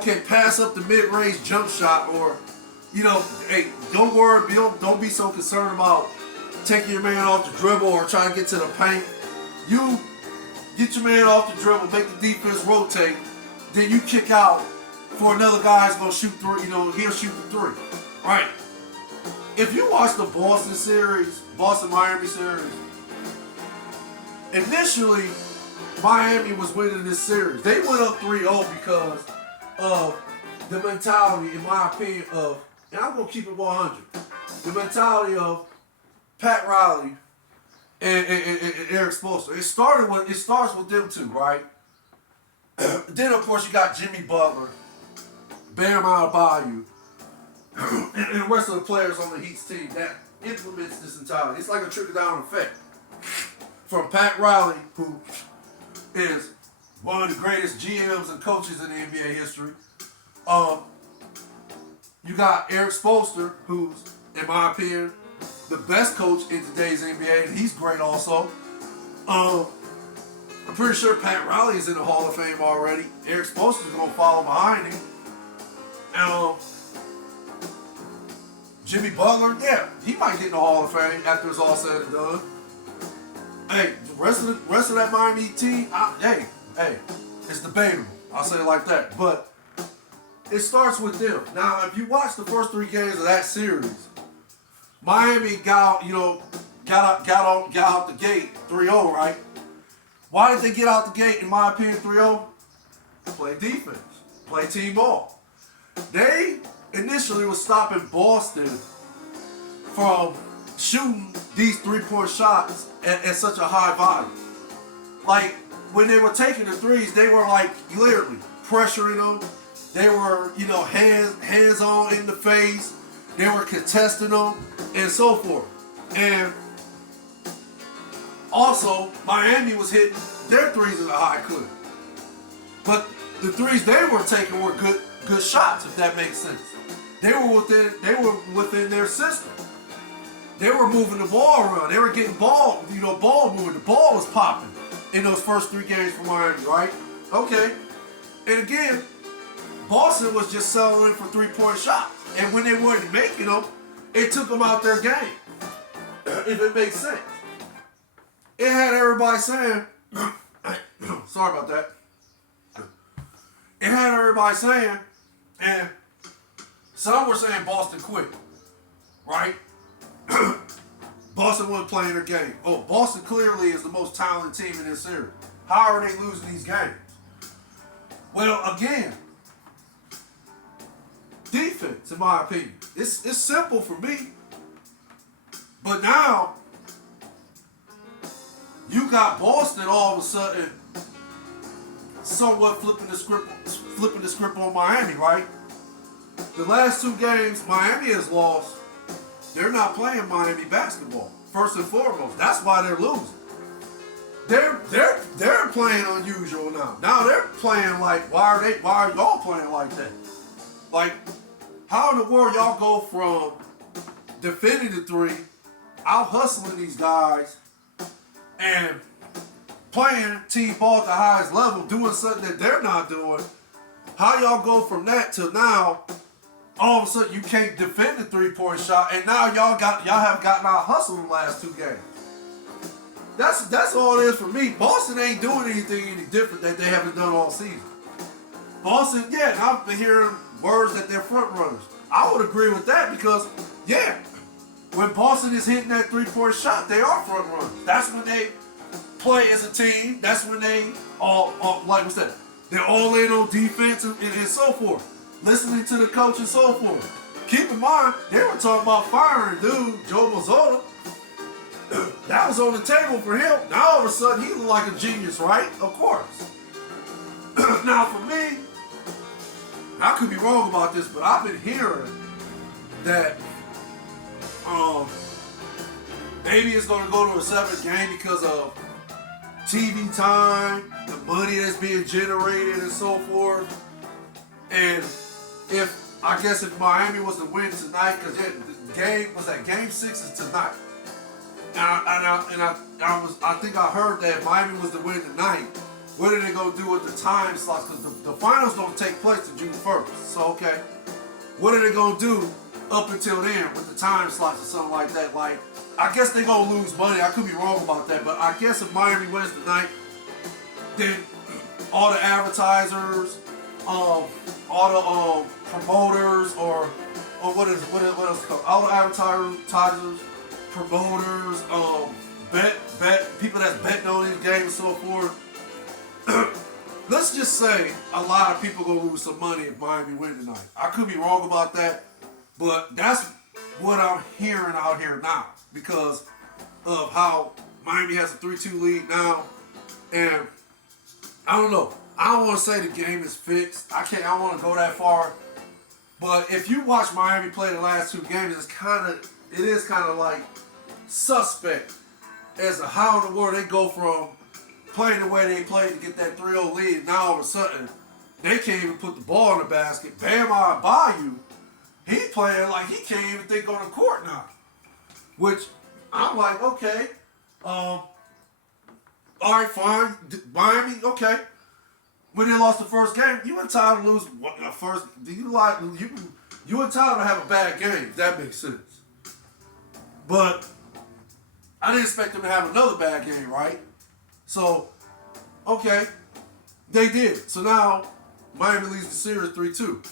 okay, pass up the mid-range jump shot, or, hey, don't worry, don't be so concerned about taking your man off the dribble or trying to get to the paint. You get your man off the dribble, make the defense rotate, then you kick out for another guy that's gonna shoot three. He'll shoot the three. Right? If you watch the Boston-Miami series, initially Miami was winning this series. They went up 3-0 because of the mentality, in my opinion, and I'm gonna keep it 100. The mentality of Pat Riley and Eric Spoelstra. It starts with them two, right? Then of course you got Jimmy Butler, Bam Adebayo, and the rest of the players on the Heat's team that implements this mentality. It's like a trickle-down effect from Pat Riley, who is one of the greatest GMs and coaches in the NBA history. You got Eric Spoelstra, who's, in my opinion, the best coach in today's NBA, and he's great also. I'm pretty sure Pat Riley is in the Hall of Fame already. Eric Spoelstra is going to follow behind him. Jimmy Butler, yeah, he might get in the Hall of Fame after it's all said and done. Hey, the rest of that Miami team, hey, it's debatable. I'll say it like that. But it starts with them. Now, if you watch the first 3 games of that series, Miami got out the gate 3-0, right? Why did they get out the gate, in my opinion, 3-0? Play defense, play team ball. They initially was stopping Boston from shooting these 3-point shots at such a high volume. Like, when they were taking the threes, they were like literally pressuring them. They were, hands on in the face. They were contesting them and so forth. And also, Miami was hitting their threes at a high clip. But the threes they were taking were good shots, if that makes sense. They were within their system. They were moving the ball around. They were getting ball moving. The ball was popping in those first 3 games for Miami, right? Okay. And again, Boston was just settling for 3-point shots. And when they weren't making them, it took them out their game. If it makes sense. It had everybody saying, sorry about that. It had everybody saying, and some were saying Boston quit, right? Boston wasn't playing their game. Oh, Boston clearly is the most talented team in this series. How are they losing these games? Well, again, defense, in my opinion. It's simple for me. But now, you got Boston all of a sudden somewhat flipping the script on Miami, right? The last 2 games Miami has lost, they're not playing Miami basketball. First and foremost, that's why they're losing. They're playing unusual now. Now they're playing like, why are y'all playing like that? Like, how in the world y'all go from defending the 3, out hustling these guys, and playing team ball at the highest level, doing something that they're not doing? How y'all go from that to now, all of a sudden you can't defend the 3-point shot, and now y'all have gotten out hustled the last 2 games. That's all it is for me. Boston ain't doing anything any different that they haven't done all season. Boston, yeah, and I've been hearing words that they're front runners. I would agree with that because, yeah, when Boston is hitting that 3-point shot, they are front runners. That's when they play as a team. That's when they all like what's that? They're all in on defense and so forth. Listening to the coach and so forth. Keep in mind, they were talking about firing dude, Joe Mazzola. That was on the table for him. Now all of a sudden he looked like a genius, right? Of course. Now for me, I could be wrong about this, but I've been hearing that maybe it's going to go to a 7th game because of TV time, the money that's being generated and so forth. And if Miami was to win tonight, because game 6 is tonight. I think I heard that if Miami was to win tonight, what are they going to do with the time slots? Because the finals don't take place to June 1st. So, okay, what are they going to do up until then with the time slots or something like that? Like, I guess they're going to lose money. I could be wrong about that. But I guess if Miami wins tonight, then all the advertisers, all the promoters, or what else called? All the advertisers, promoters, bet people that's betting on these games and so forth. Let's just say a lot of people gonna lose some money if Miami win tonight. I could be wrong about that, but that's what I'm hearing out here now because of how Miami has a 3-2 lead now, and I don't know. I don't want to say the game is fixed. I don't want to go that far. But if you watch Miami play the last two games, it is kind of like suspect as to how in the world they go from playing the way they played to get that 3-0 lead. Now all of a sudden, they can't even put the ball in the basket. Bam Adebayo, he playing like he can't even think on the court now. Which I'm like, okay, all right, fine, Miami, okay. When they lost the first game, you entitled to lose first. You entitled to have a bad game. If that makes sense. But I didn't expect them to have another bad game, right? So, okay, they did. So now Miami leads the series 3-2.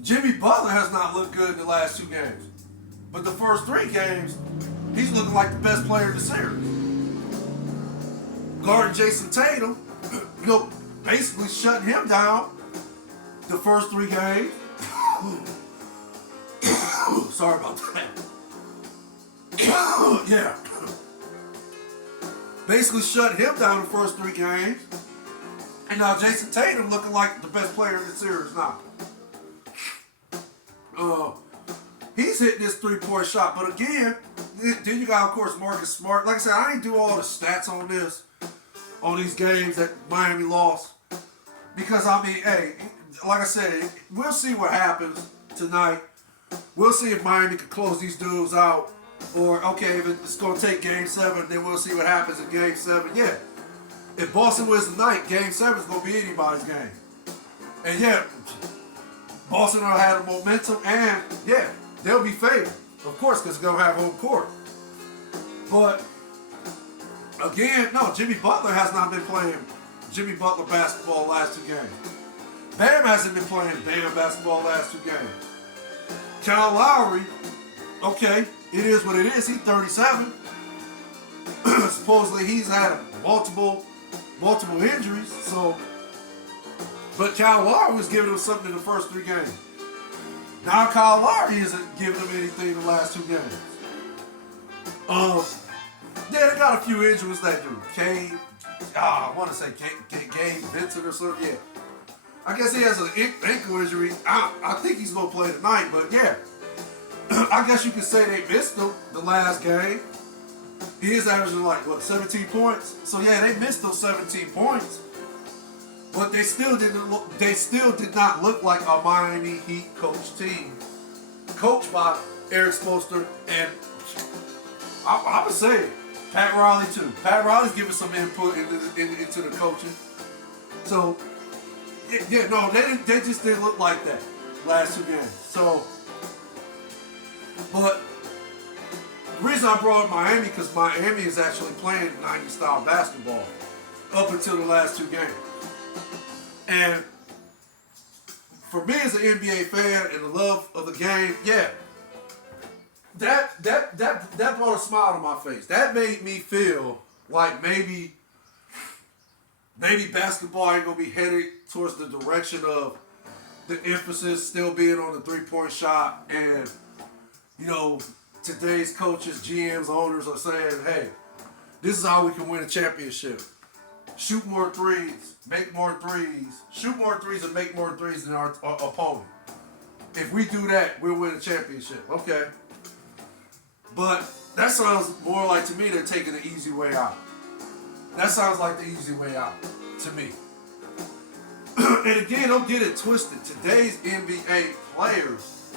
Jimmy Butler has not looked good in the last two games, but the first three games, he's looking like the best player in the series. Guarding Jason Tatum, basically shutting him down the first three games. Sorry about that. Yeah. Basically shut him down the first three games. And now Jason Tatum looking like the best player in the series now. He's hitting this three-point shot. But again, then you got, of course, Marcus Smart. Like I said, I didn't do all the stats on these games that Miami lost. Because, I mean, hey, like I said, we'll see what happens tonight. We'll see if Miami can close these dudes out. Or, okay, if it's going to take Game 7, then we'll see what happens in Game 7. Yeah, if Boston wins tonight, Game 7 is going to be anybody's game. And, yeah, Boston will have the momentum, and, yeah, they'll be favored. Of course, because they're going to have home court. But, again, no, Jimmy Butler has not been playing Jimmy Butler basketball the last two games. Bam hasn't been playing Bam basketball the last two games. Kyle Lowry, okay, it is what it is. He's 37. Supposedly he's had multiple injuries. So, but Kyle Lowry was giving him something in the first three games. Now Kyle Lowry isn't giving him anything in the last two games. Yeah, they got a few injuries that do. I want to say Gabe Vincent or something. Yeah, I guess he has an ankle injury. I think he's gonna play tonight. But yeah. I guess you could say they missed him the last game. He is averaging 17 points. So yeah, they missed those 17 points. But they still did not look like a Miami Heat coach team. Coached by Eric Spoelstra, and I would say Pat Riley too. Pat Riley's giving some input into the coaching. So yeah, no, they just didn't look like that last two games. So. But the reason I brought up Miami, because Miami is actually playing 90s style basketball up until the last two games. And for me as an NBA fan and the love of the game, yeah, that brought a smile to my face. That made me feel like maybe basketball ain't gonna be headed towards the direction of the emphasis still being on the three-point shot. And today's coaches, GMs, owners are saying, hey, this is how we can win a championship. Shoot more threes, make more threes. Shoot more threes and make more threes than our opponent. If we do that, we'll win a championship. Okay. But that sounds more like, to me, they're taking the easy way out. That sounds like the easy way out to me. And again, don't get it twisted. Today's NBA players,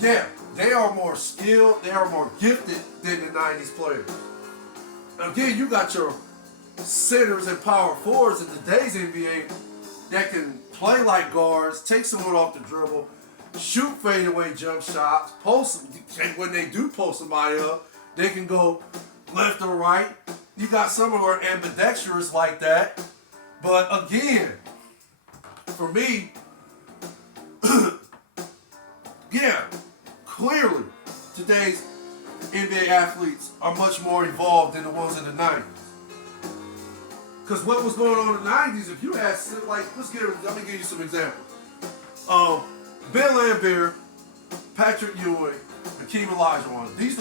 yeah, they are more skilled, they are more gifted than the 90s players. Again, you got your centers and power forwards in today's NBA that can play like guards, take someone off the dribble, shoot fadeaway jump shots, post when they do post somebody up, they can go left or right. You got some who are ambidextrous like that. But again, for me, yeah, clearly today's NBA athletes are much more evolved than the ones in the 90s. Because what was going on in the 90s, if you ask, like, let me give you some examples. Bill Laimbeer, Patrick Ewing, Hakeem Olajuwon, these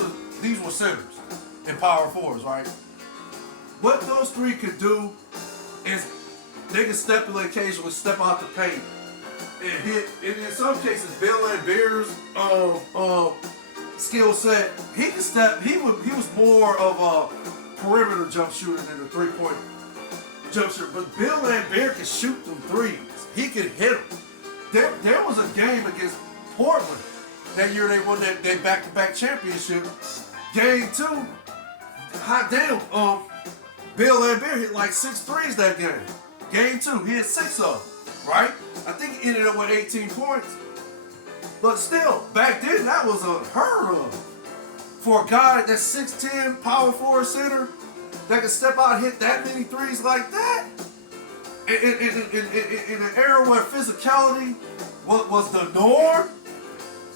were centers and power forwards, right? What those three could do is they can occasionally step out the paint and hit. And in some cases, Bill Laimbeer's skill set, he could step. He was more of a perimeter jump shooter than a 3-point jump shooter. But Bill Laimbeer could shoot them threes. He could hit them. There was a game against Portland that year they won that back-to-back championship. Game 2, hot damn, Bill Laimbeer hit like 6 threes that game. Game 2, he hit 6 of them, right? I think he ended up with 18 points. But still, back then, that was unheard of. For a guy that's 6'10", power forward center, that can step out and hit that many threes like that, in an era where physicality was the norm,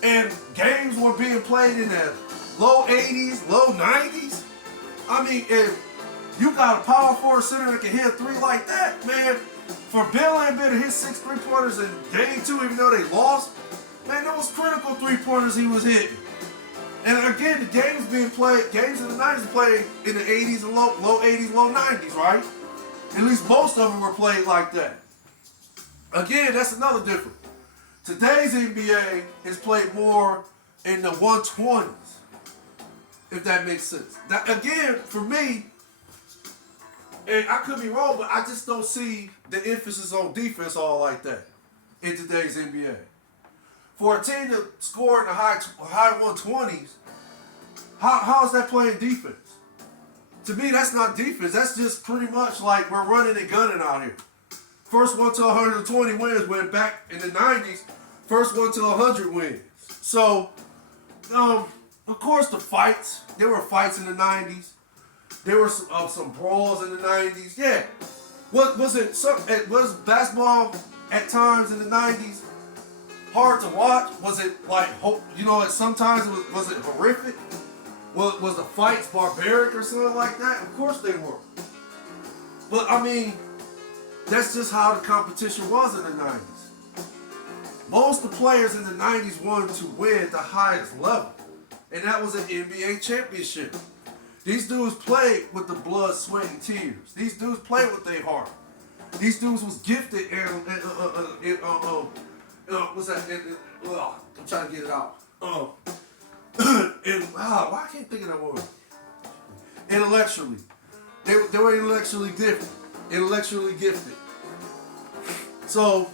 and games were being played in the low 80s, low 90s, I mean, if you got a power forward center that can hit a 3 like that, man, for Bill Laimbeer to hit 6 3-pointers in game 2, even though they lost, man, there was critical 3-pointers he was hitting. And again, the games in the 90s played in the 80s and low 80s, low 90s, right? At least most of them were played like that. Again, that's another difference. Today's NBA is played more in the 120s, if that makes sense. That, again, for me, and I could be wrong, but I just don't see the emphasis on defense all like that in today's NBA. For a team to score in the high 120s, how is that playing defense? To me, that's not defense. That's just pretty much like we're running and gunning out here. First one to 120 wins, when back in the 90s, first one to 100 wins. So, of course, the fights. There were fights in the 90s. There were some brawls in the 90s. Yeah. Was basketball at times in the 90s hard to watch? Was it like, sometimes was it horrific? Was the fights barbaric or something like that? Of course they were. But I mean, that's just how the competition was in the 90s. Most of the players in the 90s wanted to win at the highest level. And that was an NBA championship. These dudes played with the blood, sweat, and tears. These dudes played with their heart. These dudes was gifted and what's that? I'm trying to get it out. Why I can't think of that word? Intellectually. They were intellectually gifted. So,